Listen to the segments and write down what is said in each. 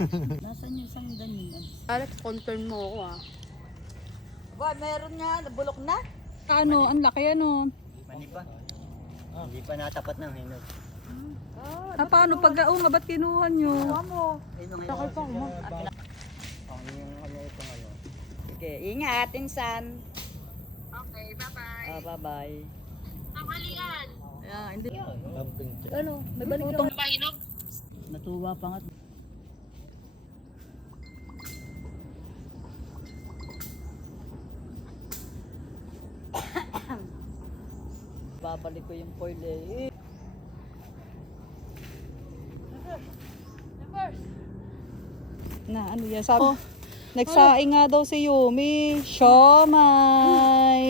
Nasaan yung isang danin? Alex, confirm mo ako ah. Ba, meron nga, nabulok na. Ano, ang laki ano. Mani pa. Hindi pa natapat ng hinog. Paano pag nga ba't kinuha nyo? Mo. Takal pa mo. Ang yung ano itong ano. Sige, ingat, insan. Okay, bye-bye. Bye-bye. Tanghalian. Hindi. Camping trip. Ano, may balik na. Mahinog. Natuwa pa nga. Babalik ko yung foil eh. Na, ano yan? Sabi, nagsaing nga daw si Yumi. Siomay.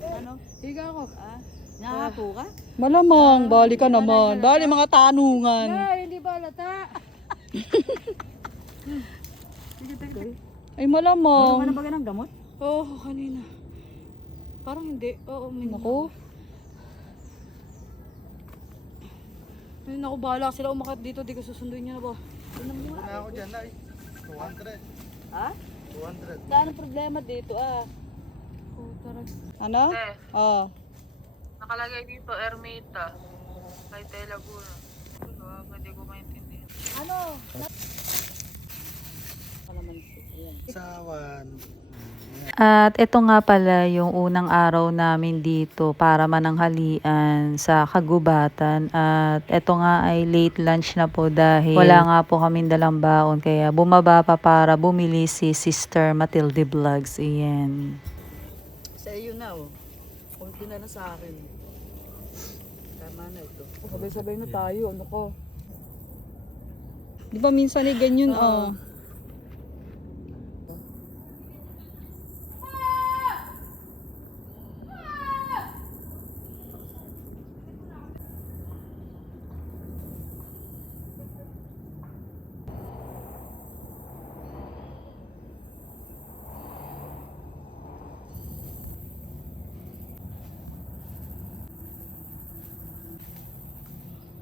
Ano? Higa ako. Nakapo ka? Malamang, bali ka naman. Bali mga tanungan. Hindi ba lata? Ay malamang. Ano ba ng gamot? Oo, kanina. Parang hindi. Oo, may Naku. Ay, naku, bahala sila umakat dito. Di ko susunduin niya na ba? Na ako dyan na 200. Ha? 200. Saan ang problema dito ah? Ano? Eh, Oo. nakalagay dito, Ermita. Kay Telaguna. Hindi ko maintindihan. Ano? Sawan. At ito nga pala yung unang araw namin dito para mananghalian sa kagubatan. At ito nga ay late lunch na po dahil wala nga po kaming dalang baon. Kaya bumaba pa para bumili si Sister Matilde Vlogs. Ayan. Sa iyo na oh. Kunti na lang sa akin. Tama na ito. Sabay-sabay na tayo. Ano ko? Di ba minsan eh ganyan oh.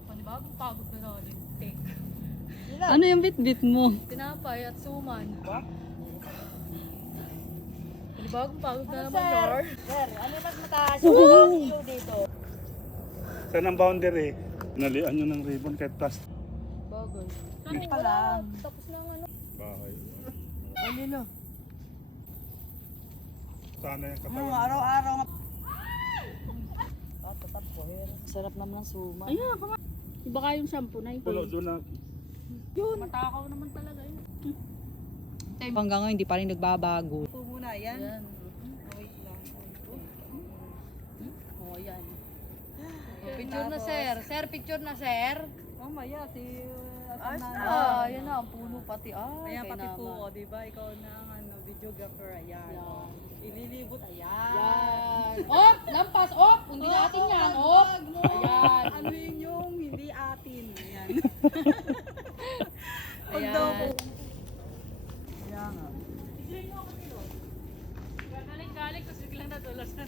Panibagong pagod na natin. Ano yung bit-bit mo? Tinapay at suman. Panibagong pagod na naman yar. Sir, ano mas mataas yung issue dito? Saan ang boundary? Nalian nyo ng ribbon kahit plastic. Bagay. Hindi pa lang. Tapos na ano. Bahay. Alino. Sana yung Ano, katawan. araw-araw nga. Tatap ko. Sarap naman ng suma. Ayun, iba kayong shampoo na Pulo doon na. Matakaw naman talaga yun. Hanggang ngayon, hindi pa rin nagbabago. Ito muna, yan. Yan. Wait lang. Oo, yan. Picture na, sir. Sir, picture na, sir. Mamaya, si... Yan na, ang puno pati. Kaya kay pati naman. po, di ba? Ikaw na ang videographer. Ayan. Yan. Ililibot. Ayan. Yan. Op! Lampas! Op! Hindi natin yan. Op! Ayan. Ano yun yung hindi atin. Ayan. Pag Ayan. daw po. Ayan nga. Galing-galing, tapos biglang nadulas na.